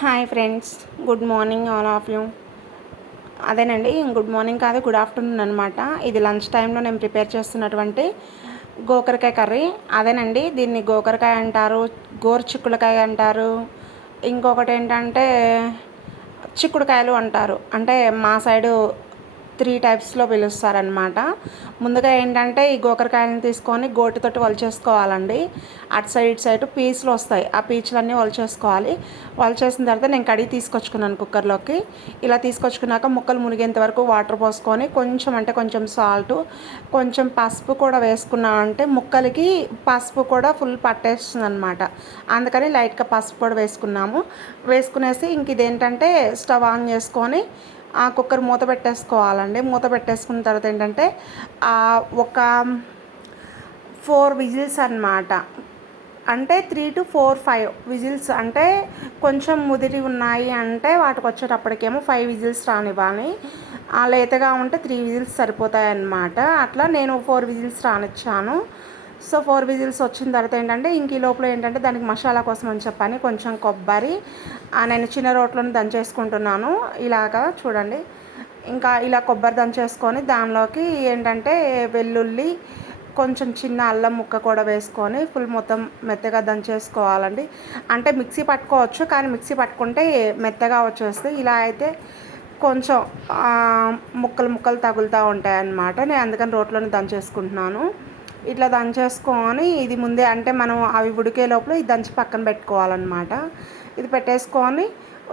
Hi friends good morning all of you. అదేనండి good morning కాదు good afternoon అనమాట ఇది లంచ్ టైంలో నేను ప్రిపేర్ చేస్తున్నటువంటి గోకరకాయ కర్రీ. అదేనండి దీన్ని గోకరకాయ అంటారు గోరు చిక్కుడుకాయ అంటారు. ఇంకొకటి ఏంటంటే చిక్కుడుకాయలు అంటారు. అంటే మా సైడు త్రీ టైప్స్లో పిలుస్తారనమాట ముందుగా ఏంటంటే ఈ గోకరకాయలను తీసుకొని గోటితోటి వలిచేసుకోవాలండి. అటు సైడ్ ఇటు సైడ్ పీసులు వస్తాయి. ఆ పీచులన్నీ వలిచేసుకోవాలి. వలిచేసిన తర్వాత నేను కడిగి తీసుకొచ్చుకున్నాను కుక్కర్లోకి. ఇలా తీసుకొచ్చుకున్నాక ముక్కలు మునిగేంత వరకు వాటర్ పోసుకొని కొంచెం అంటే కొంచెం సాల్ట్ కొంచెం పసుపు కూడా వేసుకున్నా అంటే ముక్కలకి పసుపు కూడా ఫుల్ పట్టేస్తుంది అనమాట అందుకని లైట్గా పసుపు కూడా వేసుకున్నాము. వేసుకునేసి ఇంక ఇదేంటంటే స్టవ్ ఆన్ చేసుకొని ఆ కుక్కర్ మూత పెట్టేసుకోవాలండి. మూత పెట్టేసుకున్న తర్వాత ఏంటంటే ఒక ఫోర్ విజిల్స్ అనమాట అంటే three to four five whistles అంటే కొంచెం ముదిరి ఉన్నాయి అంటే వాటికి వచ్చేటప్పటికేమో ఫైవ్ విజిల్స్ రానివ్వాలి. లేతగా ఉంటే త్రీ విజిల్స్ సరిపోతాయి అన్నమాట అట్లా నేను ఫోర్ విజిల్స్ రానిచ్చాను. సో ఫోర్ విజిల్స్ వచ్చిన తర్వాత ఏంటంటే ఇంక ఈ లోపల ఏంటంటే దానికి మసాలా కోసం అని చెప్పని కొంచెం కొబ్బరి నేను చిన్న రోట్లను దంచేసుకుంటున్నాను. ఇలాగా చూడండి. ఇంకా ఇలా కొబ్బరి దంచేసుకొని దానిలోకి ఏంటంటే వెల్లుల్లి కొంచెం చిన్న అల్లం ముక్క కూడా వేసుకొని ఫుల్ మొత్తం మెత్తగా దంచేసుకోవాలండి. అంటే మిక్సీ పట్టుకోవచ్చు కానీ మిక్సీ పట్టుకుంటే మెత్తగా వచ్చేస్తే ఇలా అయితే కొంచెం ముక్కలు ముక్కలు తగులుతూ ఉంటాయి అన్నమాట నేను అందుకని రోట్లోనే దంచేసుకుంటున్నాను. ఇట్లా దంచేసుకొని ఇది ముందే అంటే మనం అవి ఉడికే లోపల ఇది దంచి పక్కన పెట్టుకోవాలన్నమాట. ఇది పెట్టేసుకొని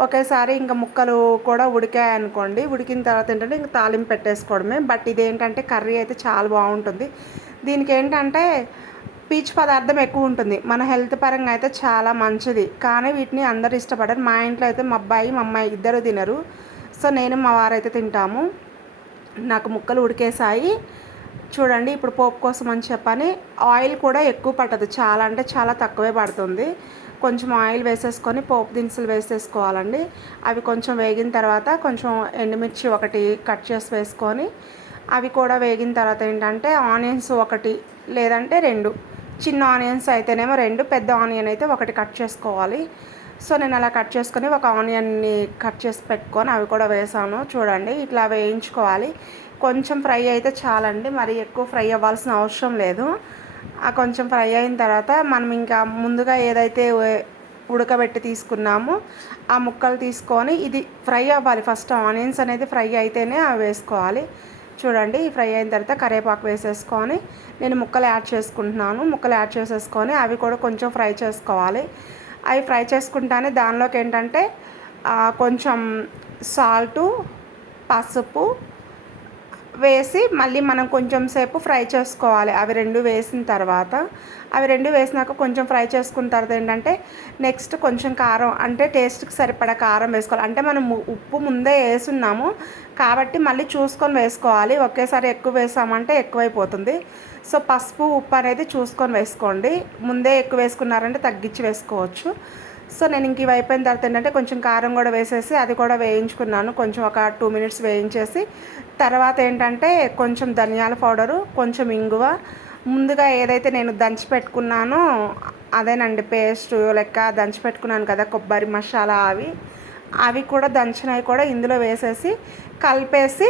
ఒకేసారి ఇంకా ముక్కలు కూడా ఉడికాయనుకోండి ఉడికిన తర్వాత ఏంటంటే ఇంకా తాలింపు పెట్టేసుకోవడమే. బట్ ఇదేంటంటే కర్రీ అయితే చాలా బాగుంటుంది. దీనికి ఏంటంటే పీచు పదార్థం ఎక్కువ ఉంటుంది. మన హెల్త్ పరంగా అయితే చాలా మంచిది. కానీ వీటిని అందరు ఇష్టపడరు. మా ఇంట్లో అయితే మా అబ్బాయి మా అమ్మాయి ఇద్దరు తినరు. సో నేను మా వారైతే తింటాము. నాకు ముక్కలు ఉడికేసాయి చూడండి ఇప్పుడు పోపు కోసం అని చెప్పని ఆయిల్ కూడా ఎక్కువ పట్టదు. చాలా అంటే చాలా తక్కువే పడుతుంది. కొంచెం ఆయిల్ వేసేసుకొని పోపు దినుసులు వేసేసుకోవాలండి. అవి కొంచెం వేగిన తర్వాత కొంచెం ఎండుమిర్చి ఒకటి కట్ చేసి వేసుకొని అవి కూడా వేగిన తర్వాత ఏంటంటే ఆనియన్స్ ఒకటి లేదంటే రెండు. చిన్న ఆనియన్స్ అయితేనేమో రెండు పెద్ద ఆనియన్ అయితే ఒకటి కట్ చేసుకోవాలి. సో నేను అలా కట్ చేసుకొని ఒక ఆనియన్ని కట్ చేసి పెట్టుకొని అవి కూడా వేసాను. చూడండి ఇట్లా వేయించుకోవాలి. కొంచెం ఫ్రై అయితే చాలండి మరి ఎక్కువ ఫ్రై అవ్వాల్సిన అవసరం లేదు. ఆ కొంచెం ఫ్రై అయిన తర్వాత మనం ఇంకా ముందుగా ఏదైతే ఉడకబెట్టి తీసుకున్నామో ఆ ముక్కలు తీసుకొని ఇది ఫ్రై అవ్వాలి. ఫస్ట్ ఆనియన్స్ అనేది ఫ్రై అయితేనే అవి వేసుకోవాలి. చూడండి ఫ్రై అయిన తర్వాత కరివేపాకు వేసేసుకొని నేను ముక్కలు యాడ్ చేసుకుంటున్నాను. ముక్కలు యాడ్ చేసేసుకొని అవి కూడా కొంచెం ఫ్రై చేసుకోవాలి. అవి ఫ్రై చేసుకుంటానే. దానిలోకి ఏంటంటే కొంచెం సాల్టు పసుపు వేసి మళ్ళీ మనం కొంచెం సేపు ఫ్రై చేసుకోవాలి. అవి రెండు వేసిన తర్వాత అవి రెండు వేసినాక కొంచెం ఫ్రై చేసుకున్న తర్వాత ఏంటంటే నెక్స్ట్ కొంచెం కారం అంటే టేస్ట్కి సరిపడా కారం వేసుకోవాలి. అంటే మనం ఉప్పు ముందే వేసున్నాము కాబట్టి మళ్ళీ చూసుకొని వేసుకోవాలి. ఒకేసారి ఎక్కువ వేసామంటే ఎక్కువైపోతుంది. సో పసుపు ఉప్పు అనేది చూసుకొని వేసుకోండి. ముందే ఎక్కువ వేసుకున్నారంటే తగ్గించి వేసుకోవచ్చు. సో నేను ఇంక ఇవి అయిపోయిన తర్వాత ఏంటంటే కొంచెం కారం కూడా వేసేసి అది కూడా వేయించుకున్నాను. కొంచెం ఒక టూ మినిట్స్ వేయించేసి తర్వాత ఏంటంటే కొంచెం ధనియాల పౌడరు కొంచెం ఇంగువ. ముందుగా ఏదైతే నేను దంచి పెట్టుకున్నానో అదేనండి పేస్ట్ లెక్క దంచి పెట్టుకున్నాను కదా కొబ్బరి మసాలా అవి. అవి కూడా దంచినవి కూడా ఇందులో వేసేసి కలిపేసి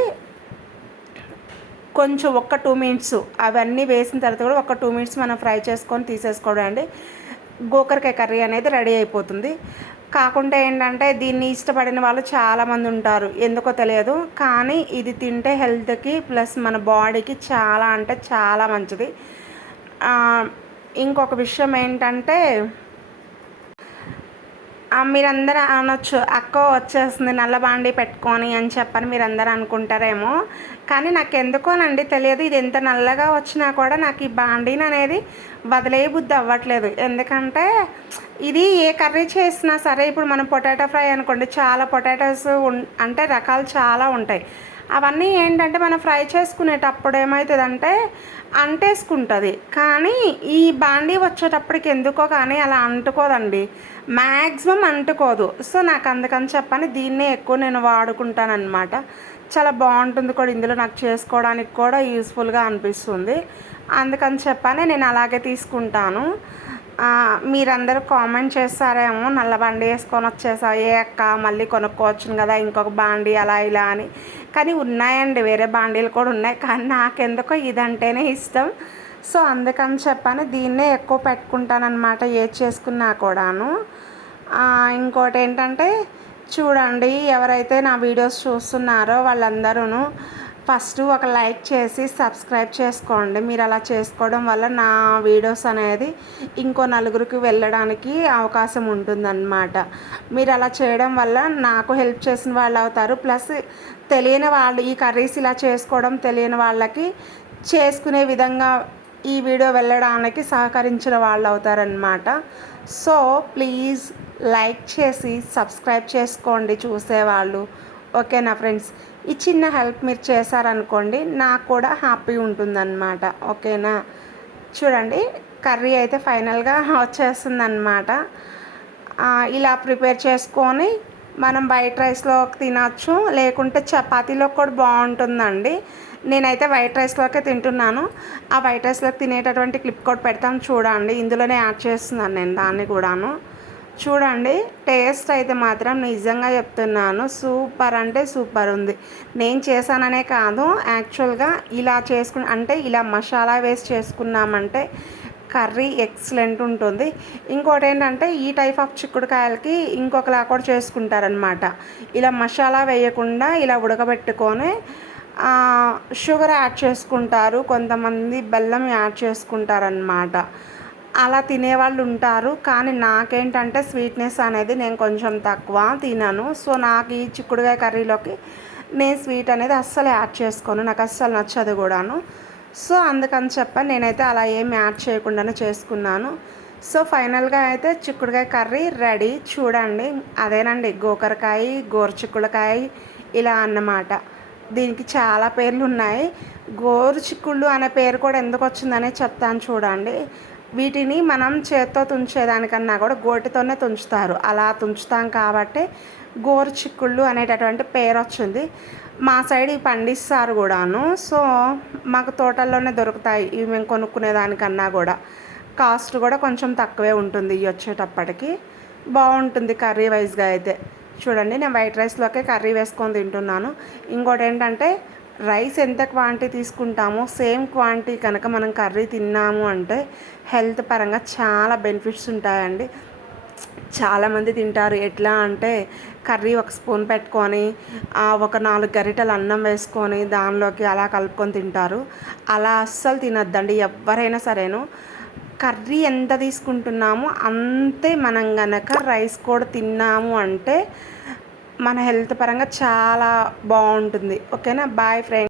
కొంచెం ఒక్క టూ మినిట్స్ అవన్నీ వేసిన తర్వాత కూడా ఒక టూ మినిట్స్ మనం ఫ్రై చేసుకొని తీసేసుకోవడం అండి. గోకరకాయ కర్రీ అనేది రెడీ అయిపోతుంది. కాకుండా ఏంటంటే దీన్ని ఇష్టపడిన వాళ్ళు చాలామంది ఉంటారు. ఎందుకో తెలియదు. కానీ ఇది తింటే హెల్త్కి ప్లస్ మన బాడీకి చాలా అంటే చాలా మంచిది. ఇంకొక విషయం ఏంటంటే మీరందరూ అనొచ్చు అక్క వచ్చేస్తుంది నల్ల బాండి పెట్టుకొని అని చెప్పని మీరందరూ అనుకుంటారేమో. కానీ నాకు ఎందుకోనండి తెలియదు ఇది ఎంత నల్లగా వచ్చినా కూడా నాకు ఈ బాండీని అనేది వదిలే బుద్ధి అవ్వట్లేదు. ఎందుకంటే ఇది ఏ కర్రీ చేసినా సరే ఇప్పుడు మనం పొటాటో ఫ్రై అనుకోండి చాలా పొటాటోస్ అంటే రకాలు చాలా ఉంటాయి. అవన్నీ ఏంటంటే మనం ఫ్రై చేసుకునేటప్పుడు ఏమవుతుందంటే అంటేసుకుంటుంది. కానీ ఈ బాండీ వచ్చేటప్పటికి ఎందుకో కానీ అలా అంటుకోదండి. మ్యాక్సిమం అంటుకోదు. సో నాకు అందుకని చెప్పని దీన్నే ఎక్కువ నేను వాడుకుంటానమాట చాలా బాగుంటుంది కూడా ఇందులో నాకు చేసుకోవడానికి కూడా యూస్ఫుల్గా అనిపిస్తుంది. అందుకని చెప్పని నేను అలాగే తీసుకుంటాను. మీరందరూ కామెంట్ చేస్తారేమో నల్ల బండి వేసుకొని వచ్చేసా ఏ అక్క మళ్ళీ కొనుక్కోవచ్చును కదా ఇంకొక బాండి అలా ఇలా అని. కానీ ఉన్నాయండి వేరే బాండీలు కూడా ఉన్నాయి. కానీ నాకెందుకో ఇదంటేనే ఇష్టం. సో అందుకని చెప్పాను దీన్నే ఎక్కువ పెట్టుకుంటానన్నమాట ఏది చేసుకున్నా కూడాను. ఇంకోటి ఏంటంటే చూడండి ఎవరైతే నా వీడియోస్ చూస్తున్నారో వాళ్ళందరూ ఫస్ట్ ఒక లైక్ చేసి సబ్స్క్రైబ్ చేసుకోండి. మీరు అలా చేసుకోవడం వల్ల నా వీడియోస్ అనేది ఇంకో నలుగురికి వెళ్ళడానికి అవకాశం ఉంటుందన్నమాట. మీరు అలా చేయడం వల్ల నాకు హెల్ప్ చేసిన వాళ్ళు అవుతారు ప్లస్ తెలియని వాళ్ళు ఈ కర్రీస్ ఇలా చేసుకోవడం తెలియని వాళ్ళకి చేసుకునే విధంగా ఈ వీడియో వెళ్ళడానికి సహకరించిన వాళ్ళు అవుతారనమాట సో ప్లీజ్ లైక్ చేసి సబ్స్క్రైబ్ చేసుకోండి చూసేవాళ్ళు. ఓకేనా ఫ్రెండ్స్? ఈ చిన్న హెల్ప్ మీరు చేశారనుకోండి నాకు కూడా హ్యాపీ ఉంటుందన్నమాట. ఓకేనా? చూడండి కర్రీ అయితే ఫైనల్గా వచ్చేస్తుందన్నమాట. ఇలా ప్రిపేర్ చేసుకొని మనం వైట్ రైస్లోకి తినచ్చు లేకుంటే చపాతీలో కూడా బాగుంటుందండి. నేనైతే వైట్ రైస్లోకే తింటున్నాను. ఆ వైట్ రైస్లోకి తినేటటువంటి క్లిప్ కూడా పెడతాను చూడండి. ఇందులోనే యాడ్ చేస్తున్నాను నేను దాన్ని కూడాను. చూడండి టేస్ట్ అయితే మాత్రం నిజంగా చెప్తున్నాను. సూపర్ అంటే సూపర్ ఉంది. నేను చేశాననే కాదు యాక్చువల్గా ఇలా చేసుకుని అంటే ఇలా మసాలా వేసి చేసుకున్నామంటే కర్రీ ఎక్సలెంట్ ఉంటుంది. ఇంకోటి ఏంటంటే ఈ టైప్ ఆఫ్ చిక్కుడుకాయలకి ఇంకొకలా కూడా చేసుకుంటారనమాట ఇలా మసాలా వేయకుండా ఇలా ఉడకబెట్టుకొని షుగర్ యాడ్ చేసుకుంటారు. కొంతమంది బెల్లం యాడ్ చేసుకుంటారనమాట అలా తినేవాళ్ళు ఉంటారు. కానీ నాకేంటంటే స్వీట్నెస్ అనేది నేను కొంచెం తక్కువ తినను. సో నాకు ఈ చిక్కుడుకాయ కర్రీలోకి నేను స్వీట్ అనేది అస్సలు యాడ్ చేసుకోను. నాకు అస్సలు నచ్చదు కూడాను. సో అందుకని చెప్ప నేనైతే అలా ఏం యాడ్ చేయకుండానే చేసుకున్నాను. సో ఫైనల్గా అయితే చిక్కుడుకాయ కర్రీ రెడీ. చూడండి అదేనండి గోకరకాయ గోరుచిక్కుడుకాయ ఇలా అన్నమాట. దీనికి చాలా పేర్లు ఉన్నాయి. గోరు చిక్కుళ్ళు అనే పేరు కూడా ఎందుకు వచ్చిందనే చెప్తాను చూడండి. వీటిని మనం చేత్తో తుంచేదానికన్నా కూడా గోటితోనే తుంచుతారు. అలా తుంచుతాం కాబట్టి గోరు చిక్కుళ్ళు అనేటటువంటి పేరు వచ్చింది. మా సైడ్ ఇవి పండిస్తారు కూడాను. సో మాకు తోటల్లోనే దొరుకుతాయి. ఇవి మేము కొనుక్కునే దానికన్నా కూడా. కాస్ట్ కూడా కొంచెం తక్కువే ఉంటుంది ఇవి వచ్చేటప్పటికి. బాగుంటుంది కర్రీ వైజ్గా అయితే. చూడండి నేను వైట్ రైస్లోకే కర్రీ వేసుకొని తింటున్నాను. ఇంకోటి ఏంటంటే రైస్ ఎంత క్వాంటిటీ తీసుకుంటామో సేమ్ క్వాంటిటీ కనుక మనం కర్రీ తిన్నాము అంటే హెల్త్ పరంగా చాలా బెనిఫిట్స్ ఉంటాయండి. చాలామంది తింటారు. ఎట్లా అంటే కర్రీ ఒక స్పూన్ పెట్టుకొని ఒక నాలుగు గరిటెలు అన్నం వేసుకొని దానిలోకి అలా కలుపుకొని తింటారు. అలా అస్సలు తినద్దండి. ఎవరైనా సరేను. కర్రీ ఎంత తీసుకుంటున్నామో అంతే మనం గనక రైస్ కూడా తిన్నాము అంటే మన హెల్త్ పరంగా చాలా బాగుంటుంది. ఓకేనా? Boy friend.